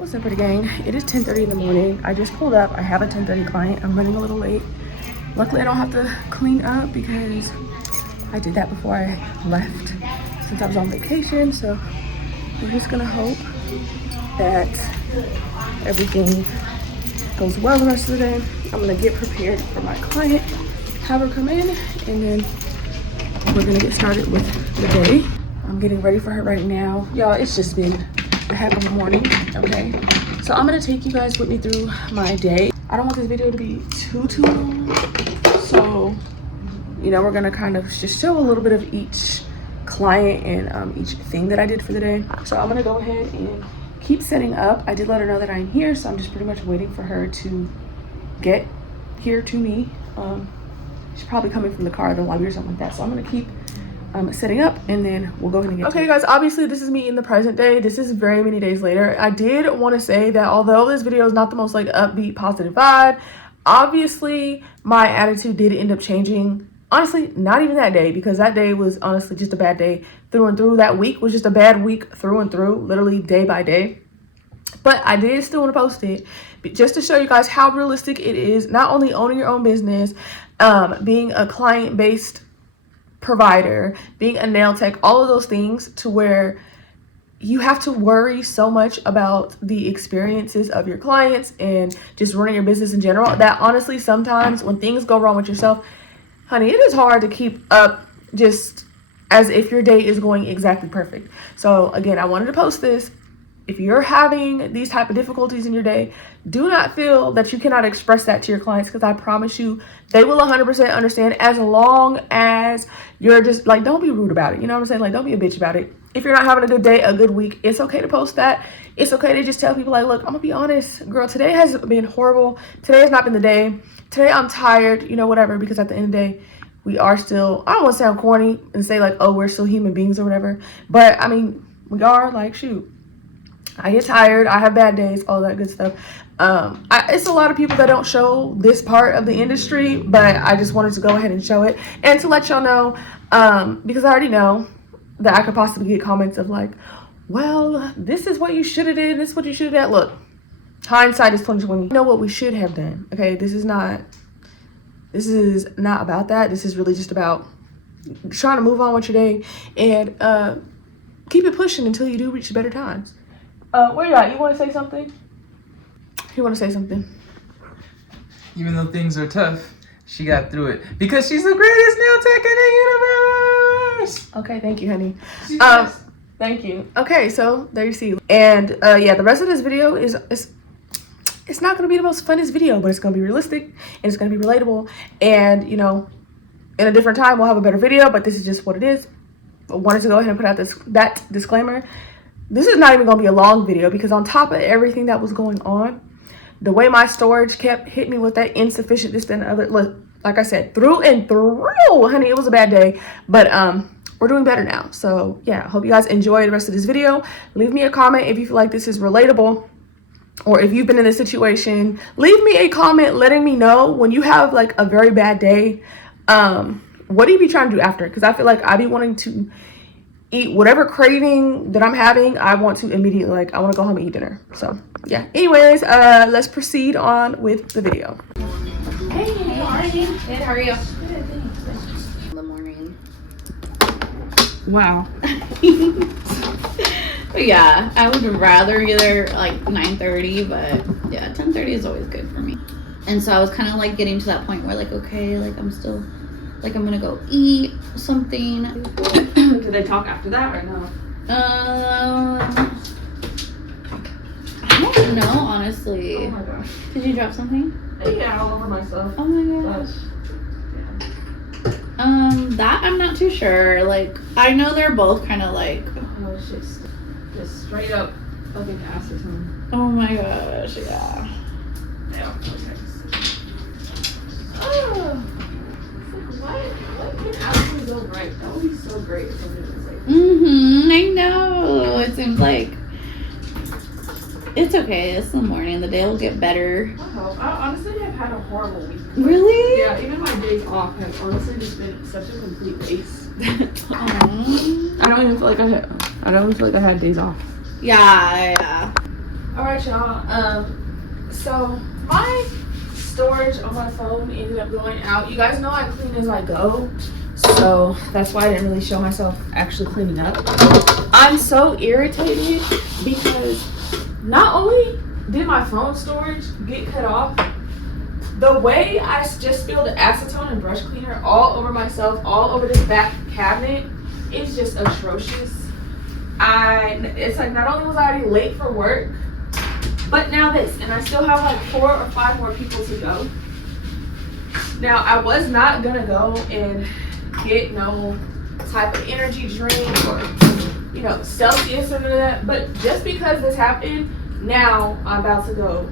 What's up, pretty gang? It is 10:30 in the morning. I just pulled up. I have a 10:30 client. I'm running a little late. Luckily, I don't have to clean up because I did that before I left since I was on vacation. So we're just gonna hope that everything goes well the rest of the day. I'm gonna get prepared for my client, have her come in, and then we're gonna get started with the day. I'm getting ready for her right now. Y'all, it's just been a heck of a morning, okay? So I'm gonna take you guys with me through my day. I don't want this video to be too long. So, you know, we're gonna kind of just show a little bit of each client and each thing that I did for the day. So I'm gonna go ahead and keep setting up. I did let her know that I'm here, so I'm just pretty much waiting for her to get here to me. She's probably coming from the car or the lobby or something like that. So I'm gonna keep setting up, and then we'll go ahead and get okay, guys. Obviously, this is me in the present day. This is very many days later. I did want to say that although this video is not the most like upbeat, positive vibe, obviously my attitude did end up changing. Honestly, not even that day, because that day was honestly just a bad day through and through. That week was just a bad week through and through, literally day by day. But I did still want to post it just to show you guys how realistic it is, not only owning your own business, being a client-based provider, being a nail tech, all of those things, to where you have to worry so much about the experiences of your clients and just running your business in general, that honestly sometimes when things go wrong with yourself, honey, it is hard to keep up just as if your day is going exactly perfect. So again, I wanted to post this. If you're having these type of difficulties in your day, do not feel that you cannot express that to your clients, because I promise you they will 100% understand, as long as you're just like, don't be rude about it. You know what I'm saying? Like, don't be a bitch about it. If you're not having a good day, a good week, it's okay to post that. It's okay to just tell people like, look, I'm gonna be honest, girl, today has been horrible. Today has not been the day. Today I'm tired, you know, whatever, because at the end of the day, we are still, I don't want to sound corny and say like, oh, we're still human beings or whatever. But I mean, we are, like, shoot. I get tired, I have bad days, all that good stuff. It's a lot of people that don't show this part of the industry, but I just wanted to go ahead and show it and to let y'all know, because I already know that I could possibly get comments of like, well, this is what you should have did, this is what you should have done. Look, hindsight is 2020. You know what we should have done, okay? This is not about that. This is really just about trying to move on with your day and keep it pushing until you do reach better times. Where you at? You want to say something? You want to say something? Even though things are tough, she got through it because she's the greatest nail tech in the universe. Okay, thank you, honey. Thank you. Okay, so there you see. And yeah, the rest of this video is it's not going to be the most funnest video, but it's going to be realistic and it's going to be relatable. And you know, in a different time, we'll have a better video. But this is just what it is. I wanted to go ahead and put out that disclaimer. This is not even going to be a long video, because on top of everything that was going on, the way my storage kept hitting me with that insufficient this and other, look, like I said, through and through, honey, it was a bad day, but we're doing better now. So yeah, I hope you guys enjoy the rest of this video. Leave me a comment if you feel like this is relatable, or if you've been in this situation. Leave me a comment letting me know when you have like a very bad day, what do you be trying to do after? Because I feel like I be wanting to eat whatever craving that I'm having. I want to immediately, like, I want to go home and eat dinner. So yeah, anyways, let's proceed on with the video. Hey, how are you? Good, how are you? Good, thanks. In the morning. Wow. But yeah, I would rather either like 9:30, but yeah, 10:30 is always good for me. And so I was kind of like getting to that point where like, okay, like I'm still, like I'm gonna go eat something. Did they talk after that or no? I don't know, honestly. Oh my gosh. Did you drop something? Yeah, all over myself. Oh my gosh. Yeah. That I'm not too sure. Like, I know they're both kind of like. Oh, it's just straight up fucking ass or something. Oh my gosh, yeah. Yeah. Oh. What can actually go right? That would be so great if something was like. I know. It seems like it's okay. It's the morning. The day will get better. I hope. I honestly have had a horrible week. Really? Yeah. Even my days off have honestly just been such a complete waste. Aww. I don't even feel like I had days off. Yeah. All right, y'all. So my storage on my phone ended up going out. You guys know I clean as I go, so that's why I didn't really show myself actually cleaning up. I'm so irritated because not only did my phone storage get cut off, the way I just spilled acetone and brush cleaner all over myself, all over this back cabinet, is just atrocious. It's like not only was I already late for work, but now this, and I still have like 4 or 5 more people to go. Now, I was not gonna go and get no type of energy drink or, you know, Celsius or none of that, but just because this happened, now I'm about to go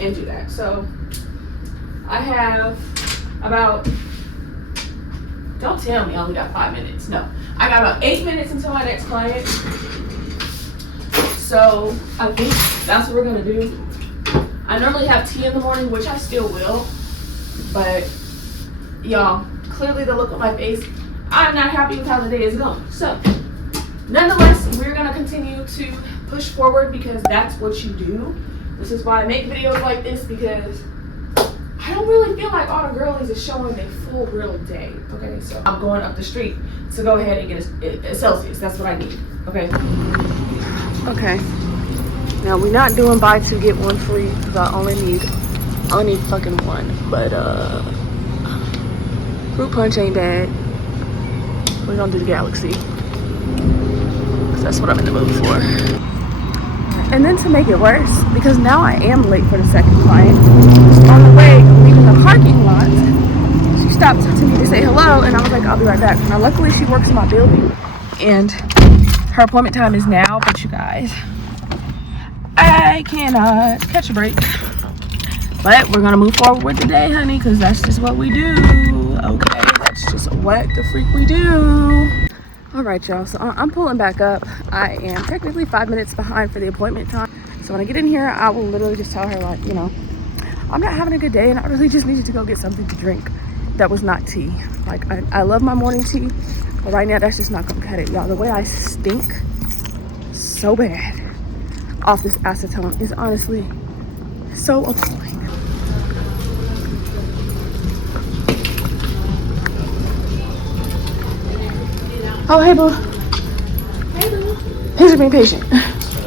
and do that. So I have about, don't tell me I only got 5 minutes. No, I got about 8 minutes until my next client. So I think that's what we're gonna do. I normally have tea in the morning, which I still will, but y'all, clearly the look on my face, I'm not happy with how the day is going. So nonetheless, we're gonna continue to push forward because that's what you do. This is why I make videos like this, because I don't really feel like all the girlies is showing their full real day. Okay, so I'm going up the street to go ahead and get a Celsius. That's what I need. Okay. Okay. Now we're not doing buy 2 get 1 free because I only need fucking one. But fruit punch ain't bad. We're gonna do the Galaxy because that's what I'm in the mood for. And then to make it worse, because now I am late for the second client, on the way leaving the parking lot, she stopped to me to say hello, and I was like, I'll be right back. Now luckily she works in my building, and her appointment time is now, but you guys, I cannot catch a break. But we're gonna move forward with the day, honey, because that's just what we do. Okay, that's just what the freak we do. All right, y'all, so I'm pulling back up. I am technically 5 minutes behind for the appointment time. So when I get in here, I will literally just tell her, like, you know, I'm not having a good day and I really just needed to go get something to drink that was not tea. Like, I love my morning tea, but right now that's just not gonna cut it, y'all. The way I stink so bad off this acetone is honestly so appalling. Oh, hey, boo. Hey, boo. Thanks for being patient.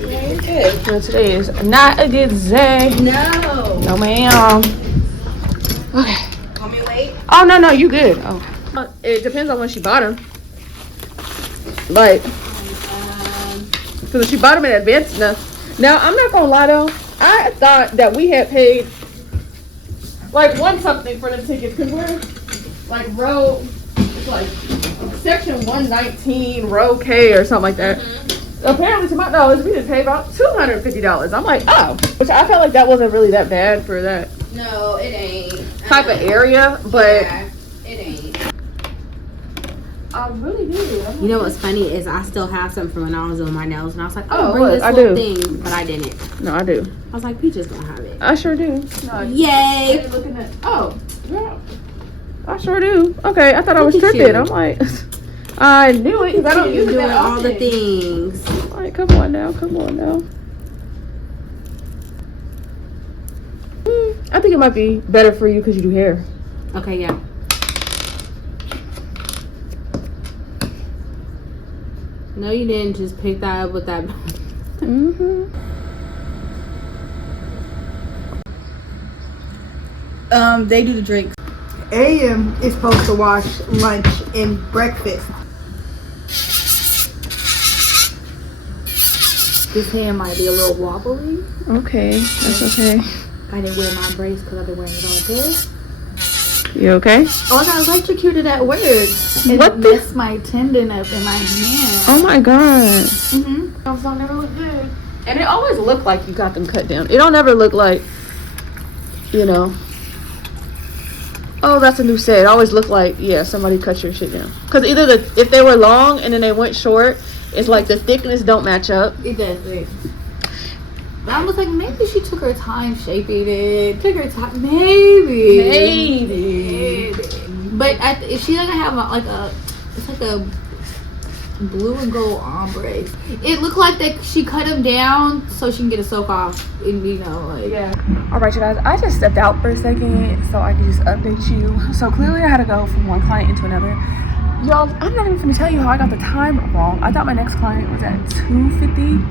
Yeah, you're good. No, today is not a good day. No. No, ma'am. Okay. Want me late? Oh, no, you good. Oh. It depends on when she bought them. Like, because if she bought them in advance, no. Now, I'm not going to lie, though. I thought that we had paid, like, one something for the tickets. Because we're, like, row, it's like, section 119, row K or something like that. Mm-hmm. Apparently, to my knowledge, we didn't pay about $250. I'm like, oh. Which I felt like that wasn't really that bad for that. No, it ain't. Type of area, but. Yeah, it ain't. I really do. You know what's funny is I still have some from when I was doing my nails, and I was like, Oh, oh, bring look, this I little do. thing, but I didn't. No, I do. I was like, Peaches gonna have it. I sure do. No, Yay! looking at. Oh, yeah. I sure do. Okay, I thought I was Look at tripping. you. I'm like, I knew it because I don't You're use doing that all the often. things. I'm like, come on now. I think it might be better for you because you do hair. Okay, yeah. No, you didn't just pick that up with that. Mm-hmm. They do the drinks. AM is supposed to wash lunch and breakfast. This hand might be a little wobbly. Okay, that's okay. I didn't wear my brace because I've been wearing it all day. You okay? Oh, I got electrocuted at work. And What it the- messed my tendon up in my hand. Oh my god. Mm-hmm. Those don't never look good. And it always look like you got them cut down. It don't ever look like, you know, oh, that's a new set. It always look like, yeah, somebody cut your shit down. Because either if they were long and then they went short, it's like the thickness don't match up. It does it. But I was like, maybe she took her time shaping it. Took her time. Maybe. But if she doesn't have it's like a blue and gold ombre. It looked like that she cut him down so she can get a soak off. And, you know, like. Yeah. All right, you guys. I just stepped out for a second so I could just update you. So clearly I had to go from one client into another. Y'all, I'm not even gonna tell you how I got the time wrong. I thought my next client was at 2:50,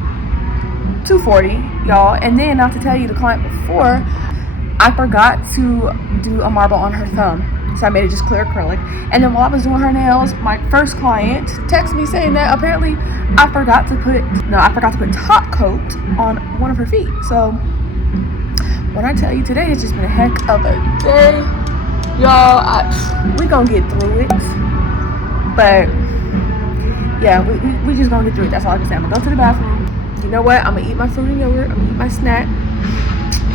2:40, y'all. And then, not to tell you, the client before, I forgot to do a marble on her thumb. So I made it just clear acrylic. And then while I was doing her nails, my first client texted me saying that apparently I forgot to put top coat on one of her feet. So when I tell you, today has just been a heck of a day. Y'all, we gonna get through it. But yeah, we just gonna get through it. That's all I can say. I'm gonna go to the bathroom. You know what? I'm gonna eat my fruit and yogurt. I'm gonna eat my snack.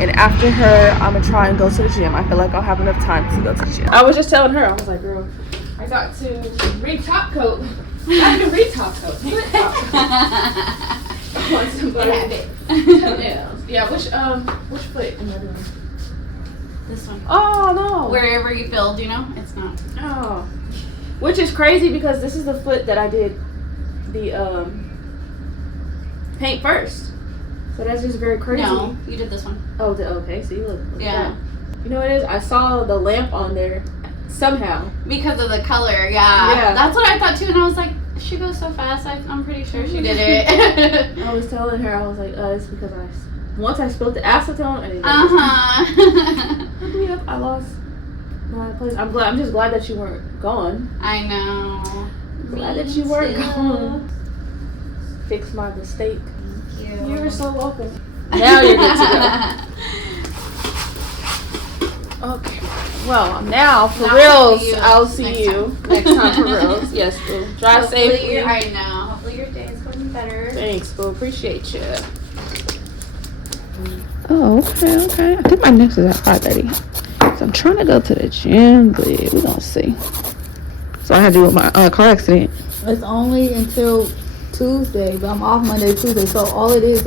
And after her, I'm gonna try and go to the gym. I feel like I'll have enough time to go to the gym. I was just telling her, I was like, girl, I got to re-top coat. I can re-top coat. I want somebody toenails. Yeah, which foot am I doing? This one. Oh no. Wherever you filled, you know? It's not. Oh. Which is crazy because this is the foot that I did the paint first. So that's just very crazy. No, you did this one. Oh, okay. See, look. Yeah. That. You know what it is? I saw the lamp on there somehow. Because of the color, yeah. That's what I thought too, and I was like, she goes so fast. I'm pretty sure she did it. I was telling her, I was like, it's because once I spilled the acetone, and I lost my place. I'm just glad that you weren't gone. I know. Glad that you weren't gone. Fix my mistake. Thank you. You're so welcome. Now you're good to go. Okay. Well, now for reals, I'll see you next time for reals. Yes, boo. Drive safely. I know. Hopefully your day is going better. Thanks, boo. Appreciate you. Oh, okay. I think my next is at 5:30. So I'm trying to go to the gym, but we're gonna see. So I had to do with my car accident. It's only until Tuesday, but I'm off Monday, Tuesday. So all it is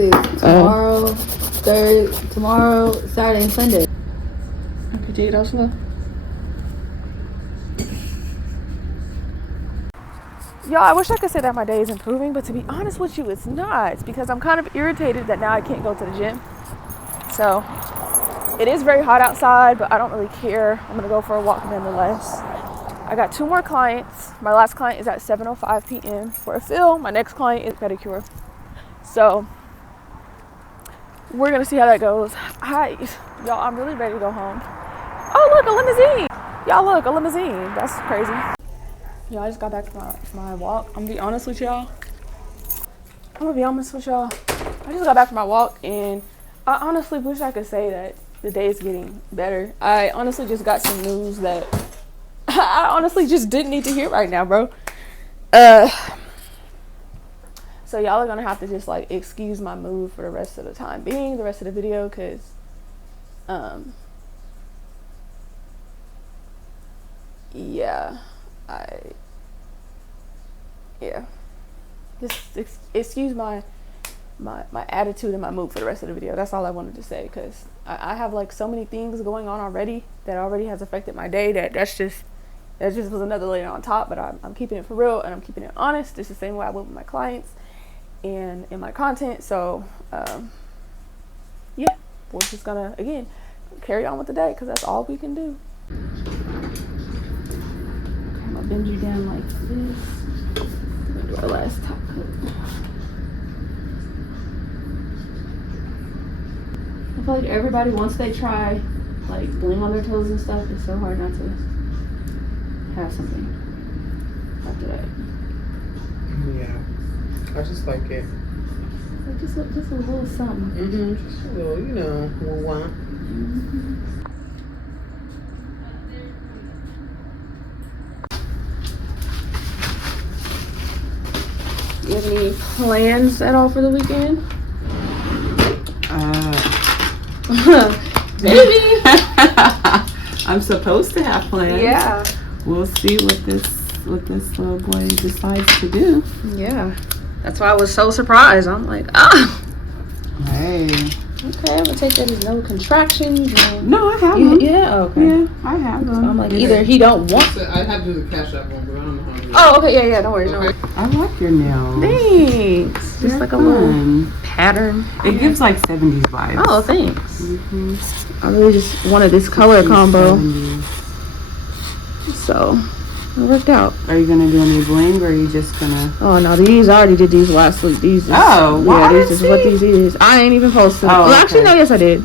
tomorrow, Saturday, and Sunday. Okay, take it out slow. Y'all, I wish I could say that my day is improving, but to be honest with you, it's not. Because I'm kind of irritated that now I can't go to the gym. So, it is very hot outside, but I don't really care. I'm going to go for a walk nonetheless. I got 2 more clients. My last client is at 7:05 p.m. for a fill. My next client is pedicure. So, we're going to see how that goes. Y'all, I'm really ready to go home. Oh, look, a limousine. Y'all, look, a limousine. That's crazy. Y'all, I just got back from my walk. I'm gonna be honest with y'all. I just got back from my walk, and I honestly wish I could say that the day is getting better. I honestly just got some news that I honestly just didn't need to hear right now, bro. So y'all are gonna have to just like excuse my mood for the rest of the time being, the rest of the video, cause just excuse my attitude and my mood for the rest of the video. That's all I wanted to say, because I have like so many things going on already that already has affected my day that just was another layer on top. But I'm keeping it for real, and I'm keeping it honest. It's the same way I would with my clients and in my content. So we're just gonna again carry on with the day, because that's all we can do. I'm gonna bend you down like this. We're gonna do our last top coat. I feel like everybody, once they try like bling on their toes and stuff, it's so hard not to have something after that. Yeah, I just like it. Like just a little something. Just a little, we'll want. You have any plans at all for the weekend? Maybe. I'm supposed to have plans. Yeah. We'll see what this little boy decides to do. Yeah. That's why I was so surprised. I'm like, Hey. Okay, I'm gonna take that as no contractions. No, I have them. Yeah, okay. Yeah, I have them. So I'm like, either he don't want. I have to do the Cash App one, but I don't know how to do it. Oh, okay, yeah, no worries, no worries. I like your nails. Thanks. Just like a little pattern. It gives like 70s vibes. Oh, thanks. Mm-hmm. I really just wanted this color combo, 70s. so it worked out. Are you gonna do any bling, or are you just gonna? Oh no, these I already did these last week. These is, Oh, yeah, this is what these is. I ain't even posted. Oh, Well, actually, okay. no, yes I did.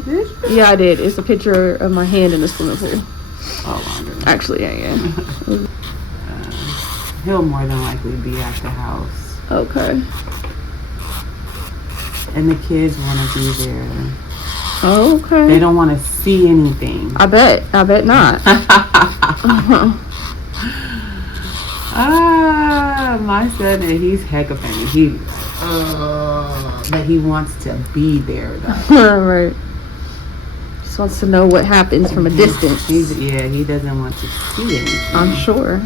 Yeah, I did. It's a picture of my hand in the swimming pool. Oh, longer. Actually, yeah. He'll more than likely be at the house, Okay. and the kids want to be there. Okay. They don't want to see anything. I bet not. My son, and he's hecka funny. But he wants to be there though. Right. Just wants to know what happens from a distance. He doesn't want to see anything. I'm sure.